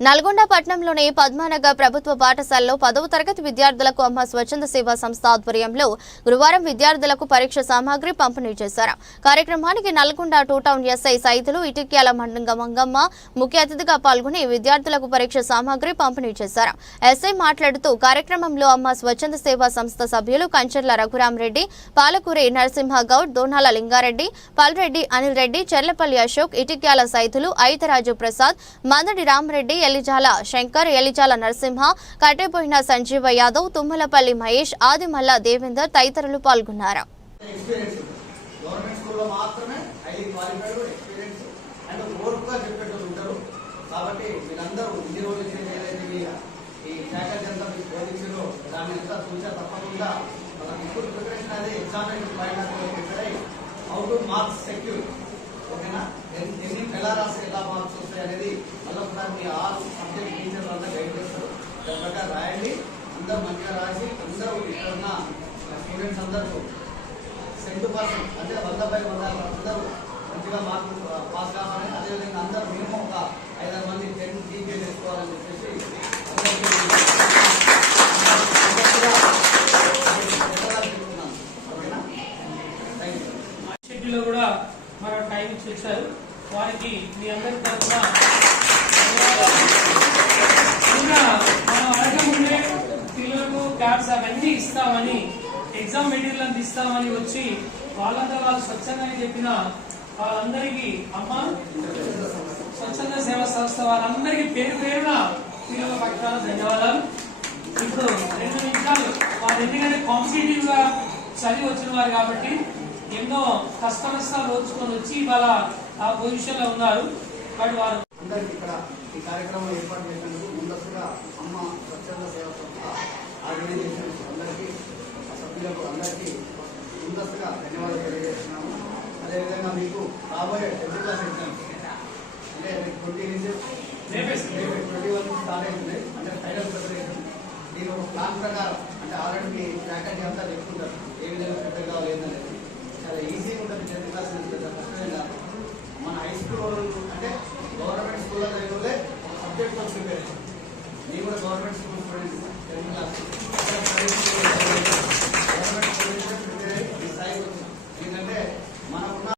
నల్గొండ పట్టణంలోని పద్మానగర్ ప్రభుత్వ పాఠశాలలో పదవ తరగతి విద్యార్థులకు అమ్మ స్వచ్ఛంద సేవా సంస్థ ఆధ్వర్యంలో గురువారం విద్యార్థులకు పరీక్ష సామాగ్రి పంపిణీ చేశారు. కార్యక్రమానికి Nalgonda two town S I Saitulu Itikyala మండంగ Mangamma ముఖ్య అతిథిగా పాల్గొని విద్యార్థులకు పరీక్ష సామాగ్రి పంపిణీ చేశారు. ఎస్ఐ మాట్లాడుతూ కార్యక్రమంలో అమ్మ స్వచ్ఛంద సేవా సంస్థ సభ్యులు కంచర్ల రఘురామరెడ్డి పాలకూరి నరసింహ గౌడ్ దోనాల లింగారెడ్డి పల్రెడ్డి అనిల్ రెడ్డి చెర్లపల్లి అశోక్ ఇటిక్యాల సైతులు ఐతరాజు ప్రసాద్ మందడి రామరెడ్డి ఎలిజాల శంకర్ ఎలిజాల నరసింహ కట్టెపోయిన సంజీవ యాదవ్ తుమ్మలపల్లి మహేష్ ఆదిమల్ల దేవేందర్ తదితరులు పాల్గొన్నారు. కాబట్టి ఇన్ని రోజులు ఏదైతే మీ ఈ ఫ్యాకల్టీ అంతా మీకు బోధించారో దాన్ని అంతా చూసా తప్పకుండా మనకి ఇప్పుడు ప్రిపరేషన్ అనేది ఎగ్జామ్ పాయింట్ మార్క్స్ సెక్యూర్ ఓకేనా? ఎన్ని ఎలా రాస్తే ఎలా మార్క్స్ వస్తాయి అనేది మళ్ళీ ఒకసారి మీ ఆరు సబ్జెక్ట్ టీచర్లు అంతా గైడ్ చేస్తారు. దాని ప్రకారం రాయండి అందరూ మంచిగా రాసి అందరూ ఇక్కడ ఉన్న స్టూడెంట్స్ అందరూ సెంటు పర్సెంట్ అంటే వంద బై వంద అందరూ మంచిగా మార్కులు పాస్ కావాలని అదేవిధంగా అందరూ మరో టైం ఇచ్చి వచ్చారు వారికి మీ అందరి తరఫున ఇంకా మనం అడగముందే పిల్లలకు క్యాబ్స్ అవన్నీ ఇస్తామని ఎగ్జామ్ మెటీరియల్ అంతా ఇస్తామని వచ్చి వాళ్ళంతా వాళ్ళు స్వచ్ఛంగా చెప్పిన వాళ్ళందరికీ అమ్మ స్వచ్ఛంద సేవా సంస్థ వాళ్ళందరికీ పేరు పేరున పిల్లల పక్షాన ధన్యవాదాలు. ఇప్పుడు రెండు నిమిషాలు వాళ్ళు ఎందుకంటే కాంపిటేటివ్గా చదివి వచ్చిన వారు కాబట్టి ఎన్నో కష్ట నష్టాలు ఓర్చుకొని వచ్చి ఇవాళ ఆ పొజిషన్లో ఉన్నారు. బట్ వారు అందరికీ ఇక్కడ ఈ కార్యక్రమం ఏర్పాటు చేసినందుకు ముందస్తుగా అమ్మ స్వచ్ఛంద సేవ ఆర్గనైజేషన్ అందరికీ ఆ సభ్యులకు అందరికీ ముందస్తుగా ధన్యవాదాలు తెలియజేస్తున్నాము. అదేవిధంగా మీకు రాబోయే టెన్త్ క్లాస్ ఎగ్జామ్స్ అంటే మీకు ట్వంటీ నుంచి రేపే ట్వంటీ వన్ స్టార్ట్ అవుతుంది. అంటే ఫైనల్ ప్రిపరేషన్. దీని ఒక ప్లాన్ ప్రకారం అంటే ఆల్రెడీ మీ ఫ్యాకల్టీ అంతా చెప్పుకుంటారు ఏ విధంగా ప్రిపేర్ కావాలి చాలా ఈజీగా ఉంటుంది టెన్త్ క్లాస్ నుంచి పెద్ద కష్టమేం కాదు మన హై స్కూల్ అంటే గవర్నమెంట్ స్కూల్లో చదివే ఒక సబ్జెక్ట్ వచ్చి ప్రిపేర్ నేను కూడా government school student tenth class